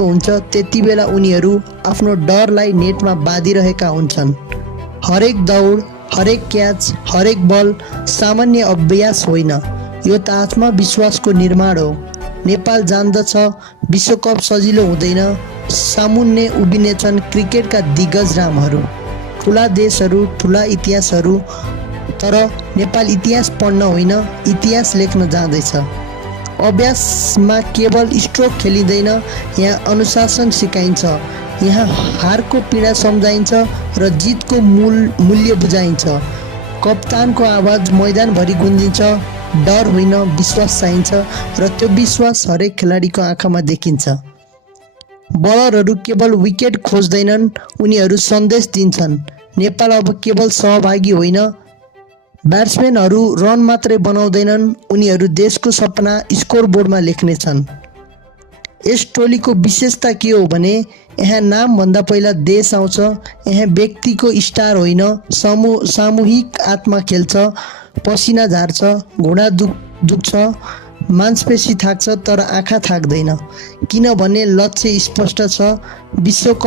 हुन्छ त्यतिबेला उनीहरू आफ्नो डरलाई नेटमा बाँधिरहेका हुन्छन्। हरेक दौड, हरेक क्याच, हरेक बल सामान्य अभ्यास होइन, यो त आत्मविश्वासको निर्माण हो। नेपाल जान्दछ विश्वकप सजिलो हुँदैन, सामुन्ने उभिनेछन् क्रिकेटका दिग्गज रामहरू। ठुला देशहरू, ठुला इतिहासहरू, तर नेपाल इतिहास पढ्न होइन इतिहास लेख्न जाँदैछ। अभ्यासमा केवल स्ट्रोक खेलिँदैन, यहाँ अनुशासन सिकाइन्छ, यहाँ हारको पीडा सम्झाइन्छ र जितको मूल्य बुझाइन्छ। कप्तानको आवाज मैदानभरि गुन्जिन्छ, डर होइन विश्वास चाहिन्छ र त्यो विश्वास हरेक खेलाडीको आँखामा देखिन्छ। बलरहरू केवल विकेट खोज्दैनन्, उनीहरू सन्देश दिन्छन्। नेपाल अब केवल सहभागी होइन, ब्याट्सम्यानहरू रन मात्रै बनाउँदैनन्, उनीहरू देशको सपना स्कोरबोर्डमा लेख्नेछन्। यस टोलीको विशेषता के हो भने यहाँ नामभन्दा पहिला देश आउँछ। यहाँ व्यक्तिको स्टार होइन, सामूहिक आत्मा खेल्छ। पसिना झार्छ, घुँडा दुख्छ, मांसपेशी थाक्छ, तर आँखा थाक्दैन, किनभने लक्ष्य स्पष्ट छ। विश्वकप